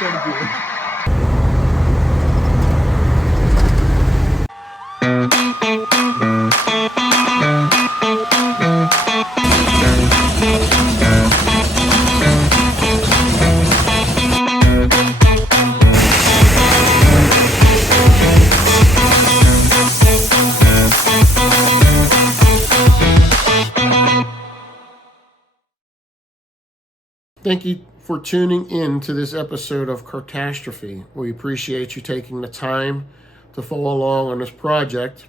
trying to do. Thank you for tuning in to this episode of Catastrophe. We appreciate you taking the time to follow along on this project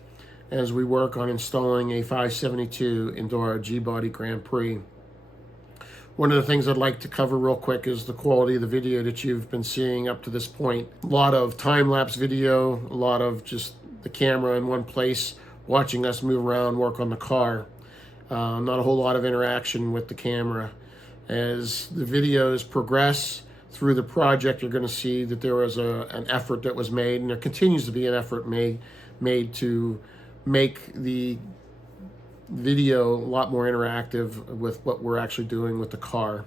as we work on installing a 572 into our G-Body Grand Prix. One of the things I'd like to cover real quick is the quality of the video that you've been seeing up to this point. A lot of time-lapse video, a lot of just the camera in one place, watching us move around, work on the car. Not a whole lot of interaction with the camera. As the videos progress through the project, you're going to see that there was an effort that was made, and there continues to be an effort made to make the video a lot more interactive with what we're actually doing with the car.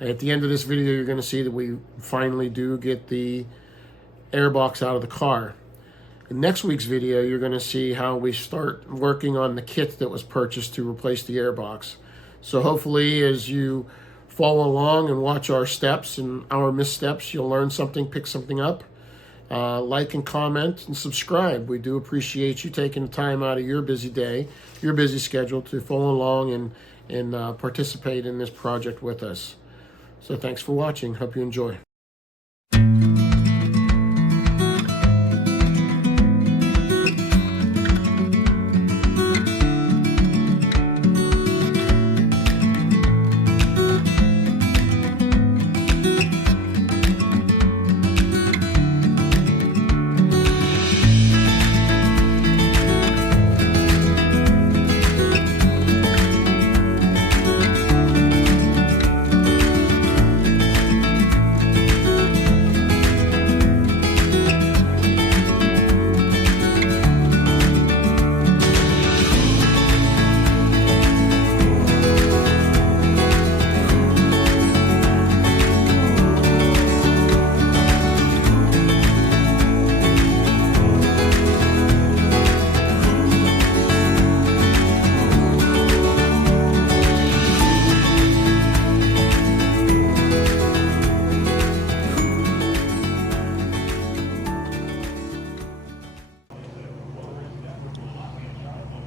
At the end of this video, you're going to see that we finally do get the airbox out of the car. In next week's video, you're going to see how we start working on the kit that was purchased to replace the airbox. So hopefully, as you follow along and watch our steps and our missteps, you'll learn something, pick something up. Like and comment and subscribe. We do appreciate you taking the time out of your busy day, your busy schedule, to follow along and participate in this project with us. So thanks for watching. Hope you enjoy.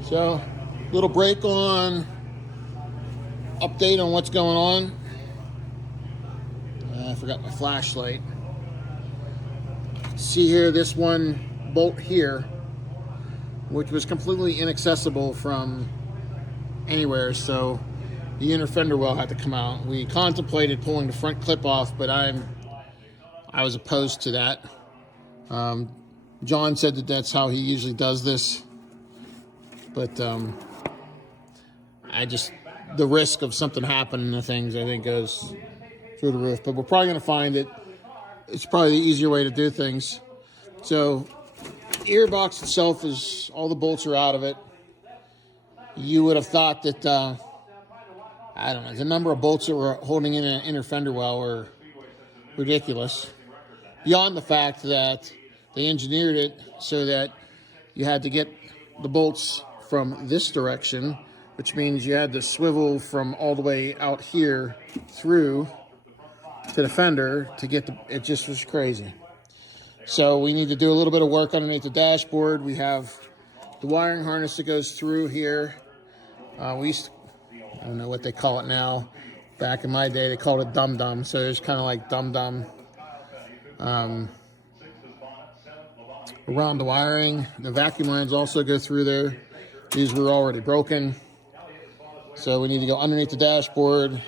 So, little break on update on what's going on. I forgot my flashlight. See here, this one bolt here, which was completely inaccessible from anywhere, so the inner fender well had to come out. We contemplated pulling the front clip off, but I was opposed to that. John said that that's how he usually does this. But the risk of something happening to things, I think, goes through the roof. But we're probably going to find that it's probably the easier way to do things. So the earbox itself is, all the bolts are out of it. You would have thought that, I don't know, the number of bolts that were holding in an inner fender well were ridiculous. Beyond the fact that they engineered it so that you had to get the bolts from this direction, which means you had to swivel from all the way out here through to the fender to get it just was crazy. So we need to do a little bit of work underneath the dashboard. We have the wiring harness that goes through here. I don't know what they call it now. Back in my day, they called it dum-dum. So it's kind of like dum-dum. Around the wiring, the vacuum lines also go through there. These were already broken, so we need to go underneath the dashboard,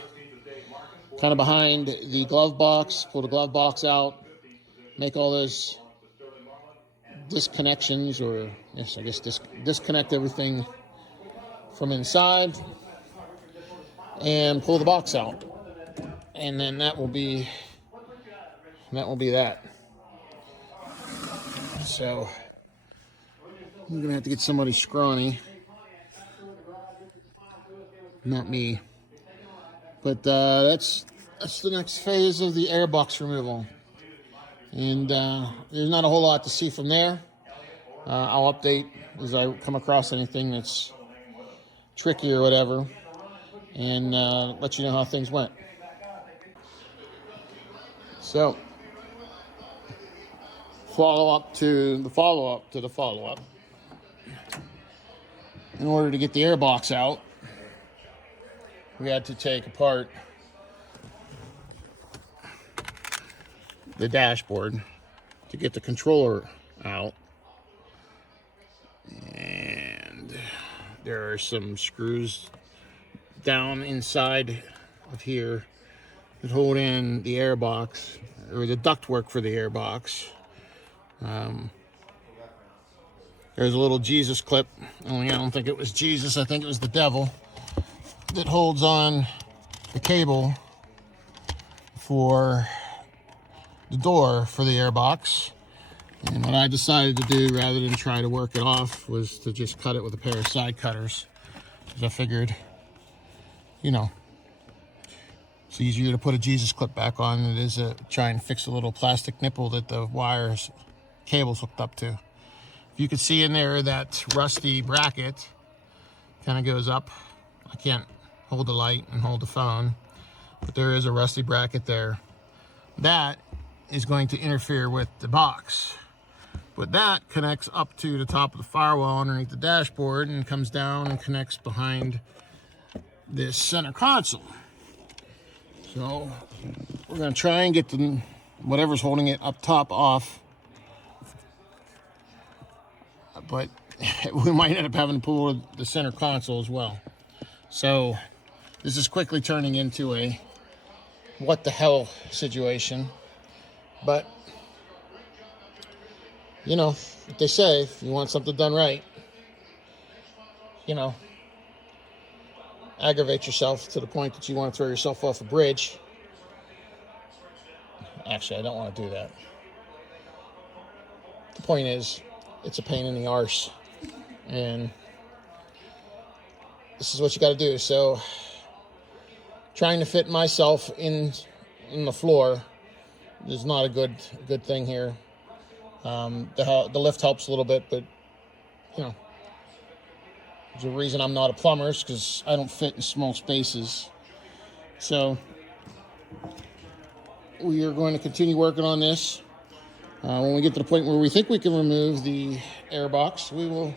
kind of behind the glove box, pull the glove box out, make all those disconnections, or yes, I guess disconnect everything from inside, and pull the box out, and then that will be that. So I'm gonna have to get somebody scrawny. Not me. But that's the next phase of the airbox removal. And there's not a whole lot to see from there. I'll update as I come across anything that's tricky or whatever, and let you know how things went. So, follow-up to the follow-up to the follow-up. In order to get the airbox out, we had to take apart the dashboard to get the controller out. And there are some screws down inside of here that hold in the airbox, or the ductwork for the airbox. There's a little Jesus clip, only I don't think it was Jesus, I think it was the devil, that holds on the cable for the door for the airbox. And what I decided to do, rather than try to work it off, was to just cut it with a pair of side cutters. Because I figured, you know, it's easier to put a Jesus clip back on than it is to try and fix a little plastic nipple that the wires, cable's hooked up to. You can see in there that rusty bracket kind of goes up. I can't hold the light and hold the phone, but there is a rusty bracket there. That is going to interfere with the box. But that connects up to the top of the firewall underneath the dashboard and comes down and connects behind this center console. So we're going to try and get the whatever's holding it up top off. But we might end up having to pull the center console as well. So this is quickly turning into a what the hell situation. But, you know, what they say, if you want something done right, you know, aggravate yourself to the point that you want to throw yourself off a bridge. Actually, I don't want to do that. The point is, it's a pain in the arse. And this is what you got to do. So, trying to fit myself in the floor is not a good thing here. The lift helps a little bit, but, you know, there's a reason I'm not a plumber, is because I don't fit in small spaces. So, we are going to continue working on this. When we get to the point where we think we can remove the airbox, we will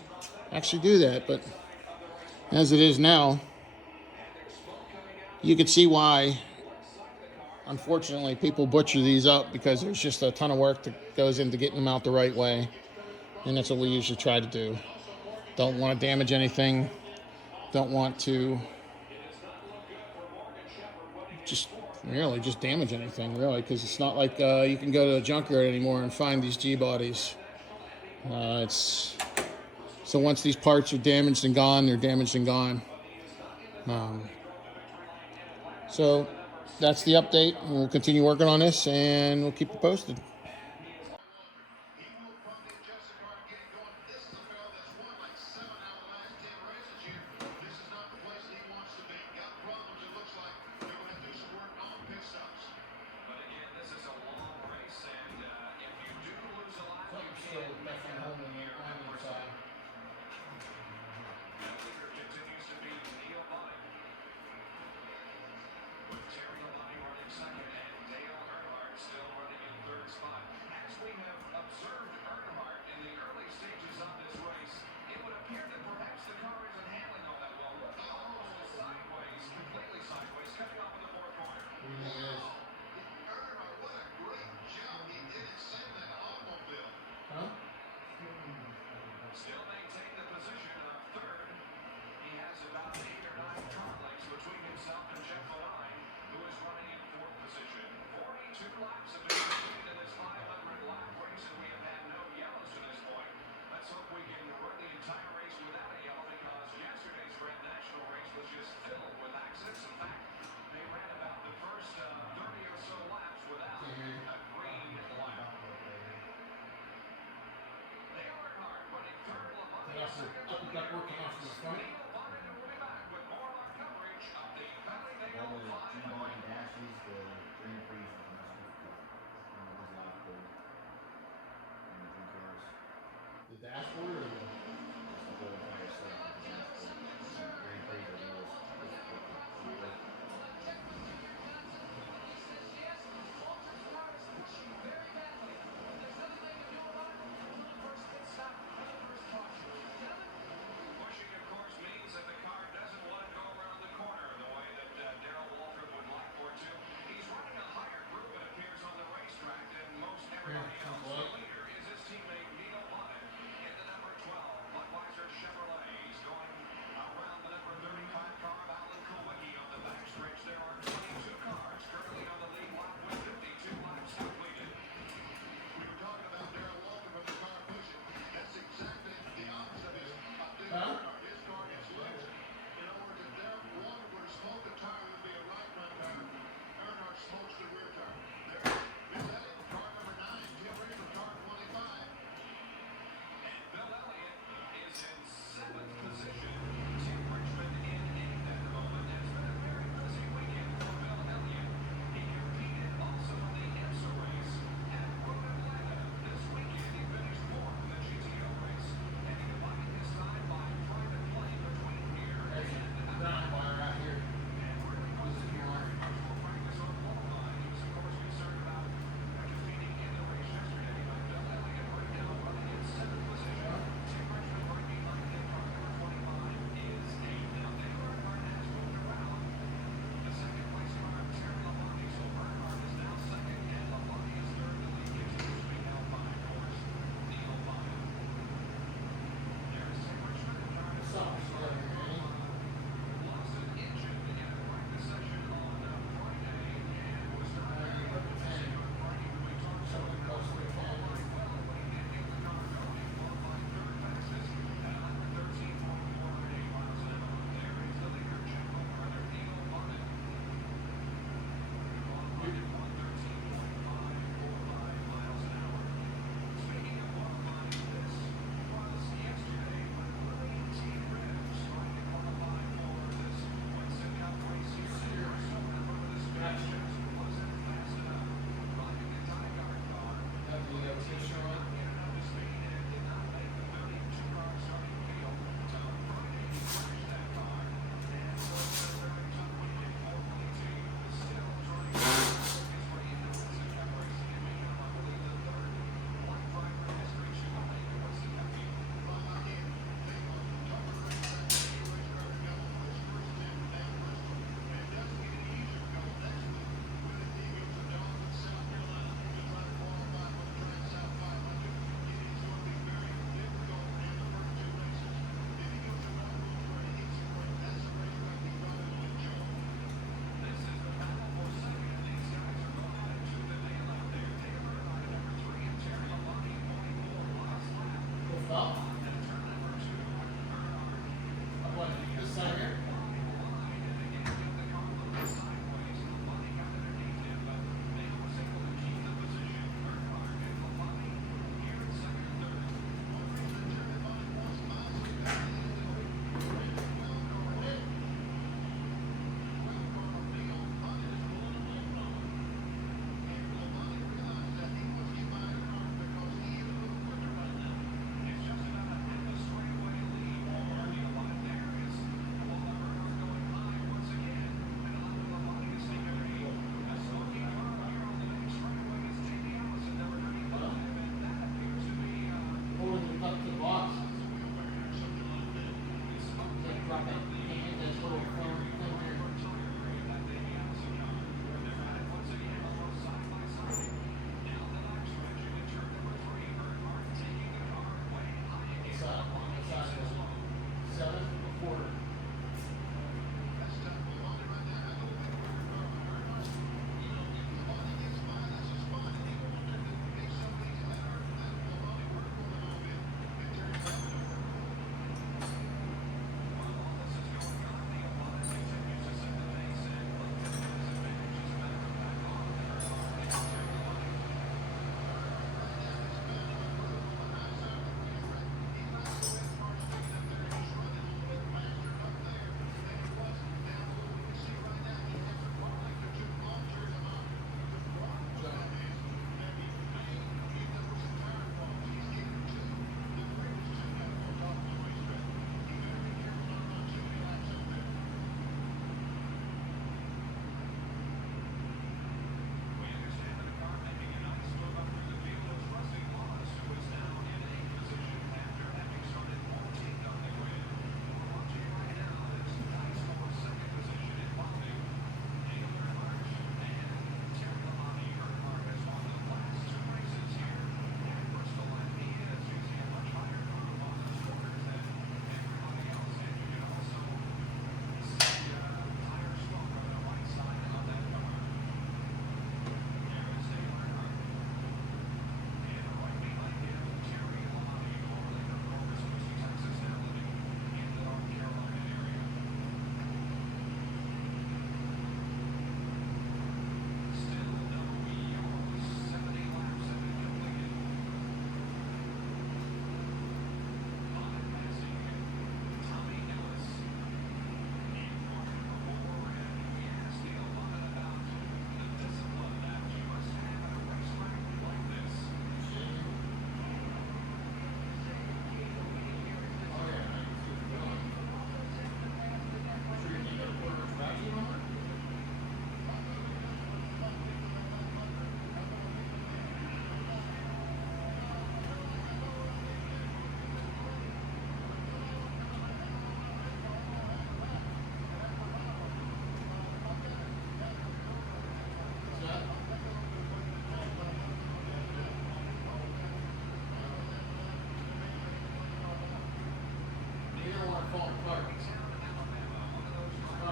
actually do that. But as it is now, you can see why, unfortunately, people butcher these up, because there's just a ton of work that goes into getting them out the right way. And that's what we usually try to do. Don't want to damage anything. Don't want to just damage anything, really, because it's not like you can go to a junkyard anymore and find these G-bodies. So once these parts are damaged and gone, they're damaged and gone. So that's the update. We'll continue working on this, and we'll keep you posted. Still maintain the position of third. He has about 8 or 9 car lengths between himself and Jeff Monte, who is running in fourth position. 42 laps have been completed in this 500-lap race, and we have had no yellows to this point. Let's hope we can run the entire race without a yellow, because yesterday's Grand National race was just filled with accidents. In fact, they ran about the first 30 or so laps without a green light. All the G-body dashes, the Grand Prix, dashboard or the Just the whole entire setup of the dashboard. Grand Prix doesn't always work. Pushing, of course, means that the car doesn't want to go around the corner the way that Darrell Waltrip would like for it to. He's running a higher group, it appears, on the racetrack than most everybody else. The leader is his teammate Neil Monte in the number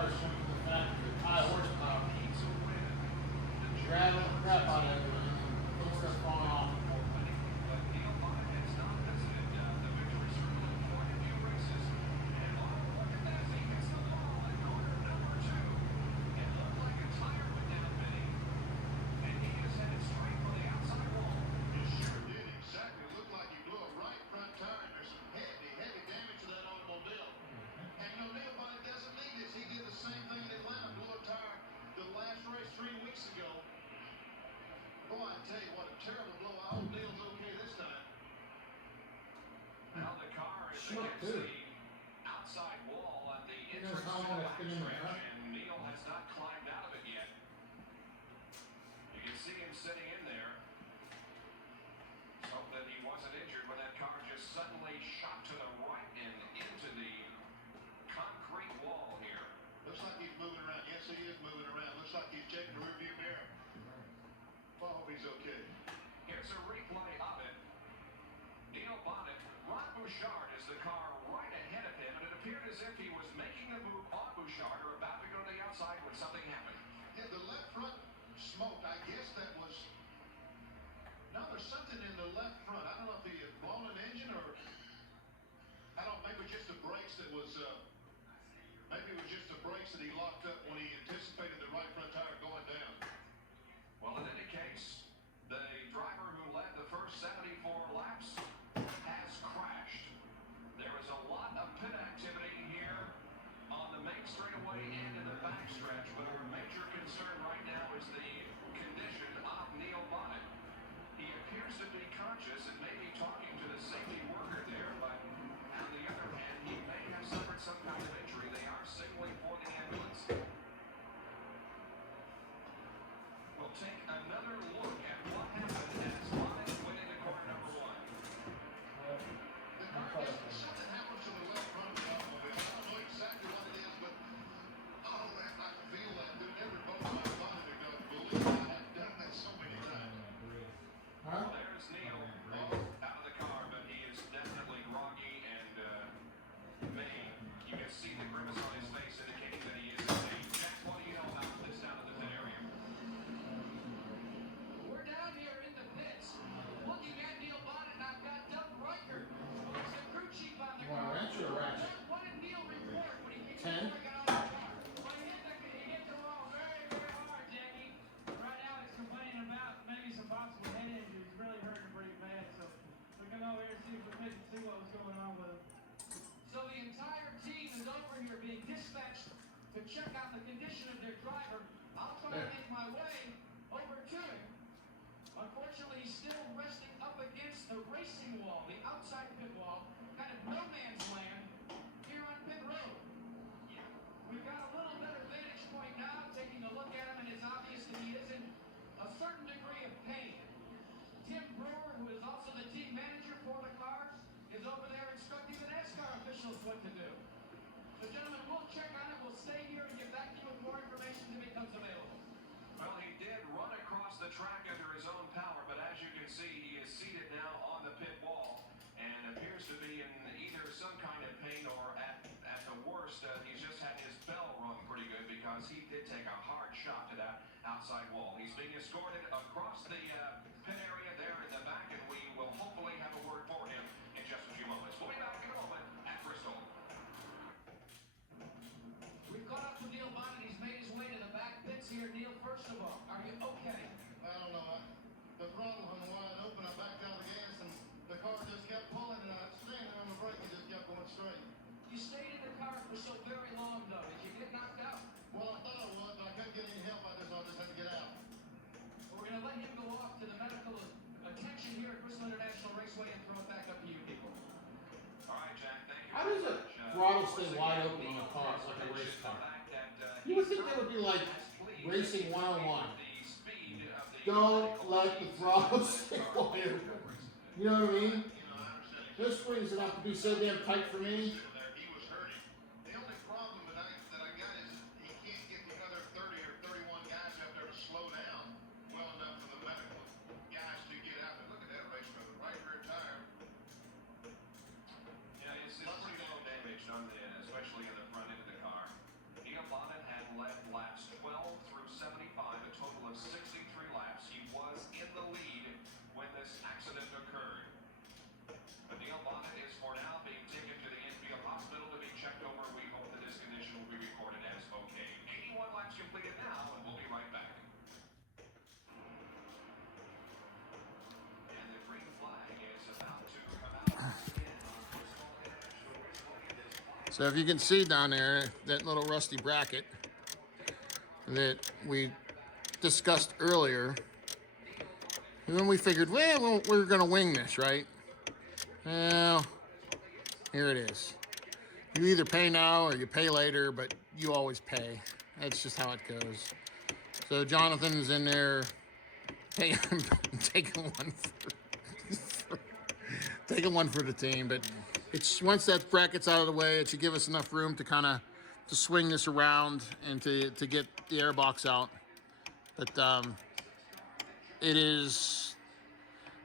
car is shipped to the factory. High horsepower. Driving the crap out of everything. Things start falling off. But Neil Bonnet has not visited the victory circle in quite a few races. And oh, look at this. He hits the ball in corner number 2. It looked like a tire went down, Benny. And he is headed straight for the outside wall. It sure did, exactly. Looked like he blew a right front tire, and there's some heavy damage to that automobile. And you know, Neil Bonnet doesn't need this. He did the same thing in Atlanta, blew a tire the last race 3 weeks ago. Boy, I tell you what, a terrible blow. I hope Neil's okay this time. Now the car is Sure, against too. the outside wall at the He knows entrance how to long the it's been in the backstretch, car. and Neil has not climbed out of it yet. You can see him sitting in there. Let's hope that he wasn't injured when that car just suddenly shot to the right and into the concrete wall here. Looks like he's moving around. Yes, he is moving around. Looks like he's checking the rearview mirror. I hope he's okay. Here's a replay of it. Neil Bonnet, Ron Bouchard is the car right ahead of him, and it appeared as if he was making the move on Bouchard or about to go to the outside when something happened. Yeah, the left front smoked. I guess that was... No, there's something in the left front. I don't know if he had blown an engine or... I don't know, maybe just the brakes that was... Maybe it was just the brakes that he locked up when he anticipated the right front tire going down. Well, in any case, the driver who led the first 74 laps has crashed. There is a lot of pit activity here on the main straightaway and in the backstretch, but our major concern right now is the condition of Neil Bonnet. He appears to be conscious and may be talking to the safety worker there, but on the other hand, he may have suffered some kind of injury. They are signaling for the ambulance. We'll take another look at what happened as Bonnet went into corner number 1. The car just... Something happened to the left front of the automobile. I don't know exactly what it is, but... Oh, man, I feel that. Dude, every boat my body to go, believe me, I've done that so many times. Huh? There's Neil out of the car, but he is definitely groggy and may. You can see the grimace on his face indicating that he is in pain. Jack, what do you know about this down in the pit area? We're down here in the pits, looking at Neil Bonnet, and I've got Doug Riker, who's the crew chief on the You want a car. wrench or a ratchet? What did Neil report when he came 10? before he got out of the car? Well, he hit the wall very, very hard, Jackie. Right now he's complaining about maybe some possible head injuries. He's really hurting pretty bad, so we're going to go over here and see if we can see what was going on with him. So the entire team is over here being dispatched to check out the condition of their driver. I'll try to make my way over to him. Unfortunately, he's still resting up against the racing wall, the outside pit wall, kind of no man's land here on pit road. We've got a little better vantage point now, taking a look at him, and it's obvious that he is in a certain degree of pain. Tim Brewer, who is also the team manager for the cars, is over there instructing the NASCAR officials what to do. So, gentlemen, we'll check on it. We'll stay here and get back to you with more information as it becomes available. Well, he did run across the track under his own power, but as you can see, he is seated now on the pit wall and appears to be in either some kind of pain or at the worst, he's just had his bell rung pretty good because he did take a hard shot to that outside wall. He's being escorted across the pit area there in the back, and we will hopefully have a word for him in just a few moments. We'll be back in a moment at Bristol. We've caught up to Neil Bonnet. He's made his way to the back pits here. Neil, first of all, are you okay? I don't know. The throttle hung wide open. I backed out of the gas, and the car just kept pulling, and I standing on the brake and just kept going straight. You stayed in the car for so very long, though. Did you get knocked out? Well, I thought I would, but I couldn't get any help out there, so I just had to get out. We're going to let him go off to the medical attention here at Bristol International Raceway and throw it back up to you people. All right, Jack, thank you. How does a throttle stay wide open on a car, like a race car? You would think that would be like racing 101. Don't let the throttle stay wide open. You know what I mean? Those springs would have to be so damn tight for me. He was hurting. The only problem that I got is he can't get the other 30 or 31 guys up there to slow down well enough for the medical guys to get out. And look at that race for the right rear tire. Yeah, it's pretty well damaged on the, especially in the front end of the car. Neil Bonnet So if you can see down there, that little rusty bracket that we discussed earlier, and then we figured, well, we're going to wing this, right? Well, here it is. You either pay now or you pay later, but you always pay. That's just how it goes. So Jonathan's in there paying, taking one for the team, but it's once that bracket's out of the way, it should give us enough room to kind of to swing this around and to get the airbox out. But it is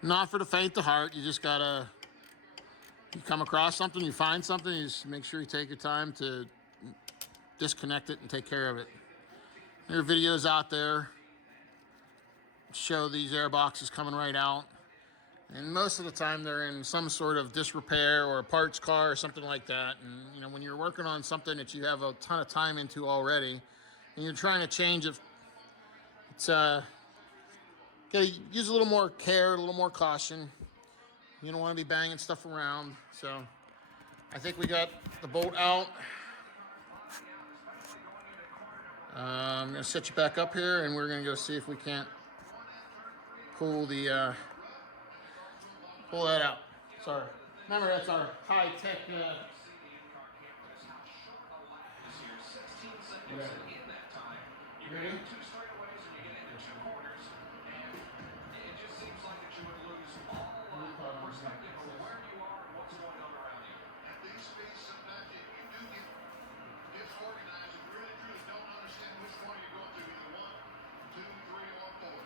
not for the faint of heart. You just gotta, you come across something, you find something, you just make sure you take your time to disconnect it and take care of it. There are videos out there show these airboxes coming right out. And most of the time they're in some sort of disrepair or a parts car or something like that. And you know, when you're working on something that you have a ton of time into already, and you're trying to change it, it's gotta use a little more care, a little more caution. You don't want to be banging stuff around. So I think we got the bolt out. I'm gonna set you back up here, and we're gonna go see if we can't pull the pull that out. Sorry. Remember, that's our high-tech. You get into 2 straightaways and you get into 2 corners, and it just seems like that you would lose all perspective of where you are and what's going on around you. At these speeds, sometimes you do get disorganized and really truly don't understand which one you're going to, either 1, 2, 3, or 4.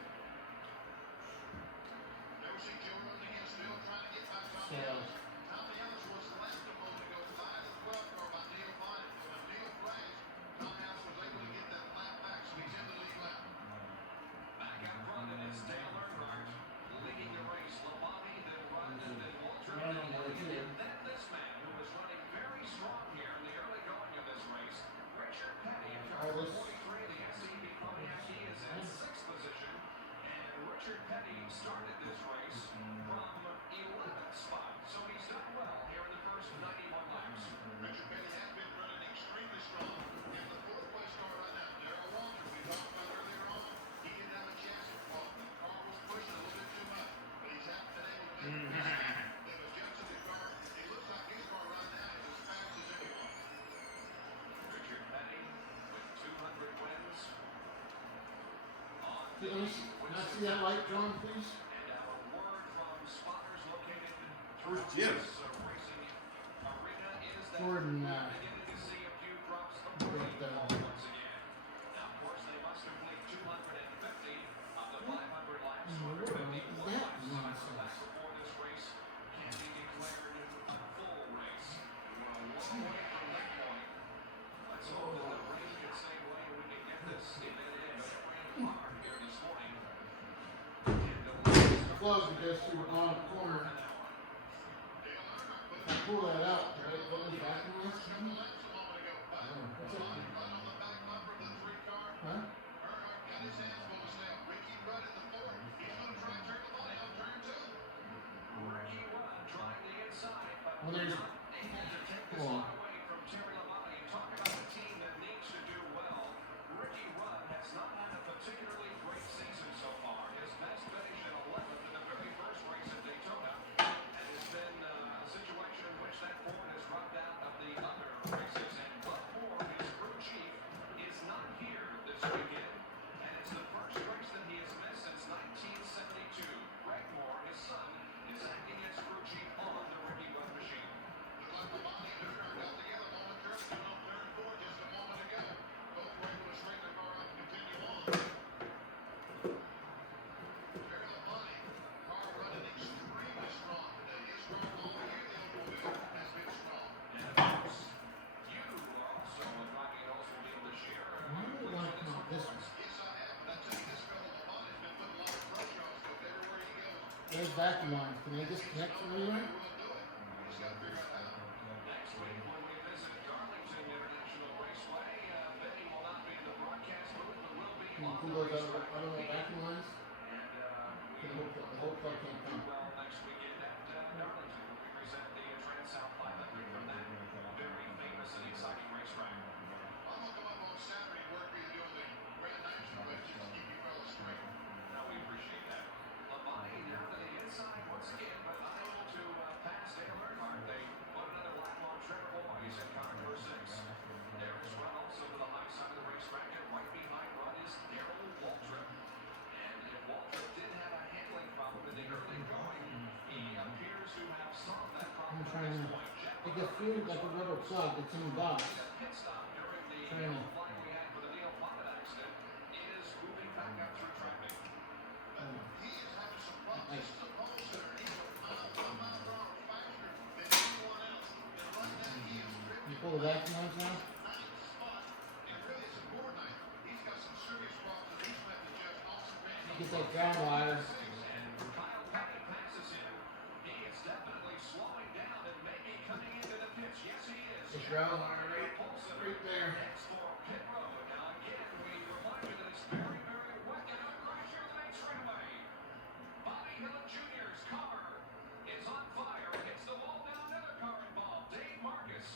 Never see Joe running again, still trying to get by Tommy Ellis. Tommy Ellis was the last of them to go 5 to 12 car by Neil Bonnet. But when Neil crashed, Tommy Ellis was able to get that lap back, so he's in the lead lap. Back out front, and it's Dale Earnhardt leading the race. Labonte, then Rondon, then Walter, and then this man who was running very strong here in the early going of this race, Richard Petty, in car 43, the SEB Pontiac. He is in 6th position. And Richard Petty started this race from 11th spot, so he's done well here in the first 91 laps. Richard Petty has been running extremely strong. In the 4th place car right now, Darrell Walters, we talked about earlier on, he didn't have a chassis fault. The car was pushing a little bit too much, but he's been able to make it. They've adjusted the car. It looks like his car right now is as fast as anyone. Richard Petty with 200 wins. Can I see that light, John, please? And now a word from spotters located Where's throughout Jim? this racing arena is that Jordan, we're beginning to see a few drops of rain fall once again. Now, of course, they must complete 250 of the 500 laps. What is 250 that laps nonsense? before this race can be declared a full race. We're a long way from that point. Let's hope that the rain can stay away and we can get this in and in. But it ran hard here this morning. Close because you were on the corner. I pull that out, right? What was that in this? Several laps a moment ago, but What's right it? on the back bumper of the 3 car. Huh? Earnhardt got his hands full of snap. Ricky Rudd in the 4th. He's going to try and turn the body on turn 2. Ricky Rudd trying the inside, but Well, there's- not able to take this Hold on. one away from Terry Labonte. Talk about a team that needs to do well. Ricky Rudd has not had a particularly great season so far. His best finish in 11th in the very first race at Daytona, and it's been a situation in which that Ford has dropped out of the other races. And Bud Moore, his crew chief, is not here this weekend, and it's the first race that he has missed since 1972. Greg Moore, his son, is acting as crew chief on the Ricky Rudd machine. Looked like Labonte and Earnhardt got together momentarily coming off turn 4 just a moment ago. Both were able to straighten their car up and continue on. Terry Labonte, car running extremely strong today. He's strong all year. The Oldsmobile has been strong. And of course, you are also driving an Oldsmobile this year. Why do I like not this one? Yes, I have. But I tell you, this fellow Labonte's been putting a lot of pressure on us everywhere he goes. There's vacuum lines. Can they disconnect from anywhere? We'll do it. We just got to figure out how. Next week, when we visit Darlington International Raceway, Benny will not be in the broadcast booth, but will be Can you on pull the those racetrack. out of the vacuum lines? And The whole car can't do come. well next weekend at Darlington when we present the Trans South 500 from that very famous trying to make it feel like a rubber plug that's in the box. Pit stop during the Trying to- yellow flag we had for the Neil Bonnet accident is moving back up through traffic. He is having some problems. Nice. This is a pole sitter. He's a mile per hour faster than anyone else. And right now he is You pull the vacuum out now? ninth spot. And really it's a poor night. He's got some serious problems. He's going to have to adjust all some You get that ground wire. And Kyle Petty passes him. He is definitely slowing down and maybe coming into the pits. Yes, he is. The ground wire right there. Next for pit road. Now again, we remind you that it's very, very wet. And a crash here the main straightaway. Bobby Hillin Jr.'s car is on fire. Hits the wall. Now another car involved. Dave Marcus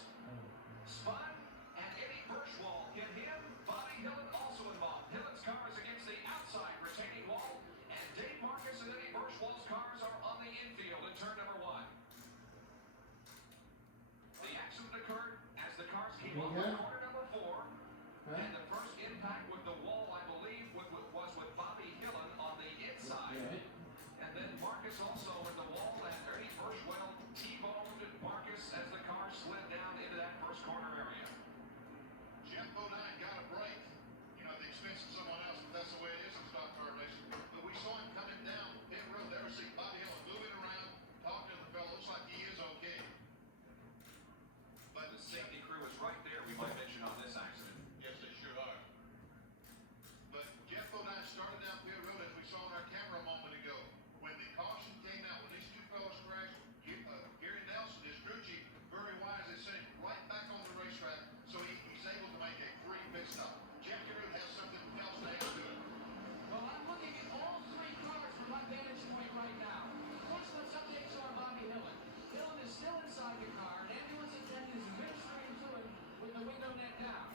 spun, and Eddie Birchwald hit him. Bobby Hillin also involved. Hillin's car is against the outside retaining wall, and Dave Marcus and Eddie Birchwald's cars are on the infield in turn number 1. The accident occurred as the cars came up with corner number 4, and the first impact with the wall, I believe, was with Bobby Hillin on the inside. Right. And then Marcus also with the wall, and Ernie Birchwell T-boned Marcus as the car slid down into that first corner area. Jeff Bodine got a break, you know, at the expense of someone else, but that's the way it is in stock car racing. But we saw him coming down pit road. There, see Bobby Hill moving around, talking to the fellow. Looks like he is okay. But the safety crew is right there, we might mention, on this accident. Yes, they sure are. But Jeff Bodine started down pit road as we saw on our camera a moment ago. When the caution came out, when these two fellows crashed, Gary Nelson, his crew chief, very wisely sent him right back on the racetrack, so he's able to make a free pit stop. Jeff Gary has something else to add to it. Well, I'm looking at all 3 cars from my vantage point right now. First, let's update you on Bobby Hillin. Hillin is still inside the car. An ambulance attendant is administering to him with the window net down.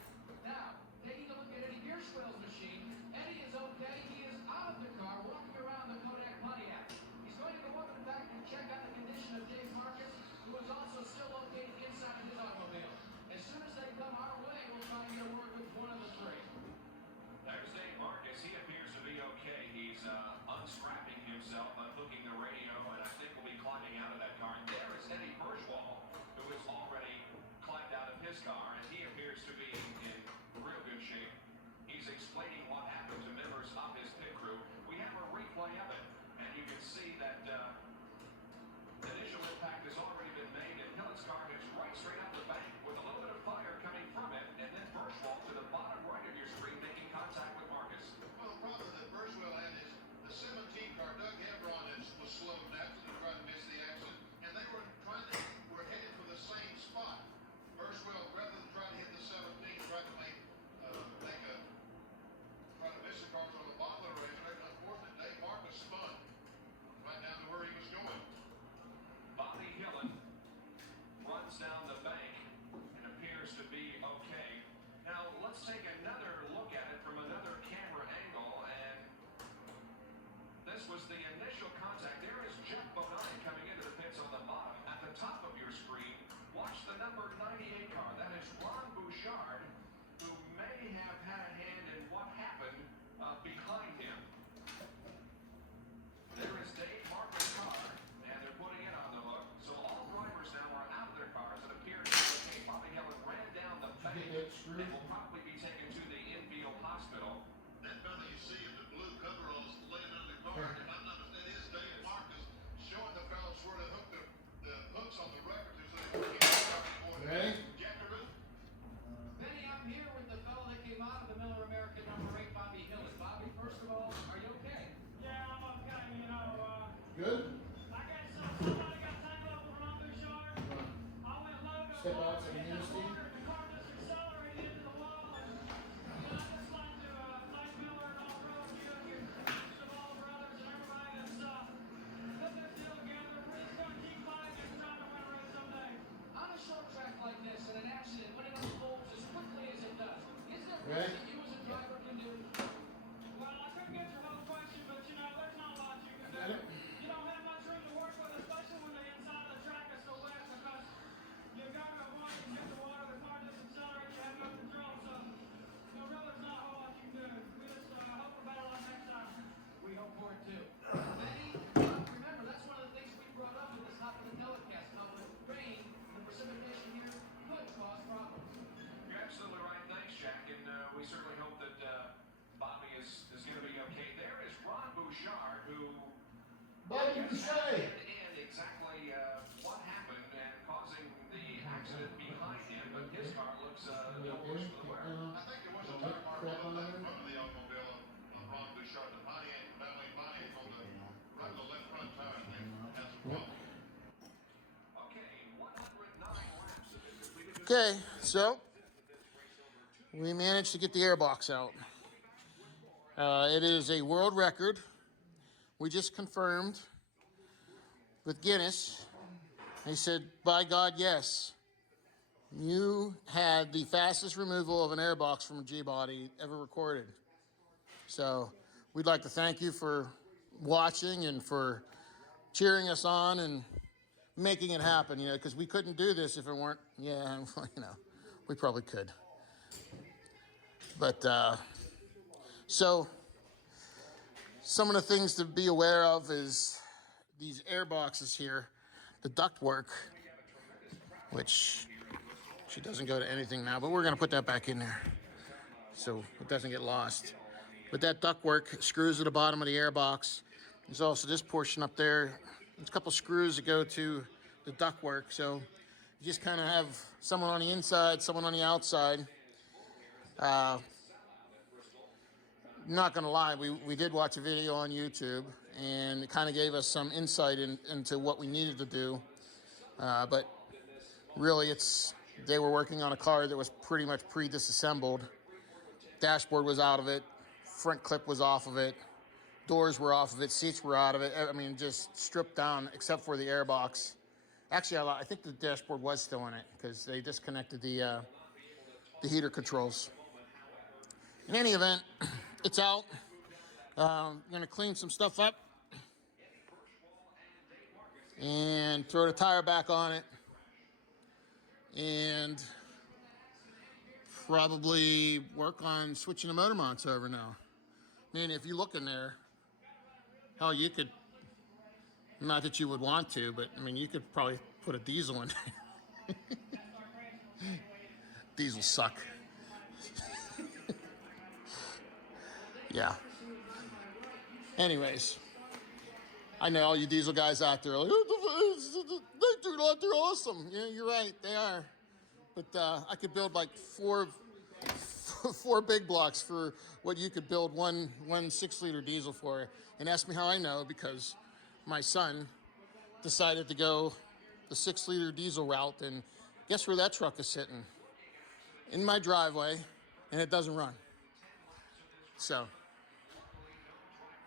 Now, taking a look at Eddie Birchwell's machine, Eddie is okay. He is out of the car, walking around the Kodak Pontiac. He's going to go up and back and check on the condition of Dave Marcus, who is also still located inside of his automobile. As soon as they come our way, we'll try and get a word with one of the 3. There's Dave Marcus. He appears to be okay. He's unstrapping himself, unhooking the radio, and I think will be climbing out of that car. And there is Eddie Birchwald, who is already climbed out of his car, and he appears to be in real good shape. He's explaining what happened to members of his pit crew. We have a replay of it, and you can see that initial impact has already been made, and Hillin's car is right straight out the bank with a little bit of fire coming from it, and then Birchwald to the bottom right of your screen making contact with Marcus. Well, the problem that Birchwell had is the 17 car, Doug Hebron, was slowed after they tried to miss the accident, and they were headed for the same spot. Birchwell, rather than try to hit the 17, tried to try to miss the cars on the bottom of the racetrack. Unfortunately, Dave Marcus spun right down to where he was going. Bobby Hillin runs down the bank and appears to be okay. Now, let's take another look at it from another camera angle, and this was the initial contact. There is Jeff Bodine coming into the pits on the bottom. At the top of your screen, watch the number 98 car. That is Ron Bouchard, who may have had a hand in what happened behind him. There is Dave Marcus' car, and they're putting it on the hook. So all drivers now are out of their cars. It appears that okay, Bobby Hillin ran down the bank and will probably be taken to the infield hospital. That fellow you see in the blue coveralls laying under the car, if I'm not mistaken, is Dave Marcus showing the fellows where to hook the hooks on the record to so they can get the car before they Ready? Jackaroo. Benny, I'm here with the fellow that came out of the Miller American number 8, Bobby Hillin. Bobby, first of all, are you okay? Yeah, I'm okay, you know, Good? I got somebody got tangled up with Ron Bouchard. I went low to Step the out water, some hit the honesty. water, and the car just accelerated into the wall, and, you know, I just like to thank Miller and all Road, you and your Chevy brothers and everybody that's put this deal together. We're just gonna keep fighting and trying to win a race someday. On a short track like this, in an accident, when it unfolds as quickly as it does, is there Right. things that you as a driver can do? Well, I couldn't get your whole question, but, you know, there's not a lot you can Got do. it. You don't have much room to work with, especially when the inside of the track is so wet, because you've got to avoid and get the water, the car just accelerates, you have no control, so, you know, really there's not a whole lot you can do. We just hope for better luck next time. We hope for it too. Benny, remember, that's one of the things we brought up with this hop in the telecast, how the rain Bouchard, who Buddy Boucher. and exactly what happened and causing the accident behind him, but his car looks no worse for the wear. I think there was a tire mark a little bit in front of the automobile of Ron Bouchard. The Pontiac, Pontiac on the left front tire, I think, has a problem. Okay, 109 laps have been completed. Okay, so we managed to get the airbox out. It is a world record. We just confirmed with Guinness. They said, by God, yes. You had the fastest removal of an airbox from a G-body ever recorded. So we'd like to thank you for watching and for cheering us on and making it happen, because we couldn't do this if it weren't, we probably could. But, so some of the things to be aware of is these air boxes here, the ductwork, which she doesn't go to anything now, but we're going to put that back in there so it doesn't get lost. But that ductwork screws at the bottom of the air box. There's also this portion up there. There's a couple screws that go to the ductwork, so you just kind of have someone on the inside, someone on the outside. Not going to lie, we did watch a video on YouTube, and it kind of gave us some insight into what we needed to do. But really, they were working on a car that was pretty much pre-disassembled. Dashboard was out of it. Front clip was off of it. Doors were off of it. Seats were out of it. I mean, just stripped down except for the airbox. Actually, I think the dashboard was still in it because they disconnected the heater controls. In any event, it's out. I'm going to clean some stuff up and throw the tire back on it and probably work on switching the motor mounts over now. I mean, if you look in there, hell, you could, not that you would want to, but I mean, you could probably put a diesel in there. Diesels suck. Yeah. Anyways, I know all you diesel guys out there are like, they're awesome. Yeah, you're right, they are. But I could build like four big blocks for what you could build one 6-liter diesel for. And ask me how I know, because my son decided to go the 6-liter diesel route, and guess where that truck is sitting? In my driveway, and it doesn't run. So,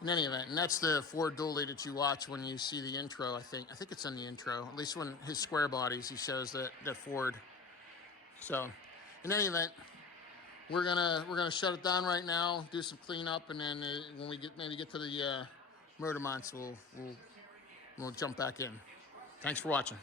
in any event, and that's the Ford dually that you watch when you see the intro, I think it's in the intro, at least when his square bodies, he shows that Ford. So, in any event, we're gonna shut it down right now, do some cleanup, and then when we get to the motor mounts, we'll jump back in. Thanks for watching.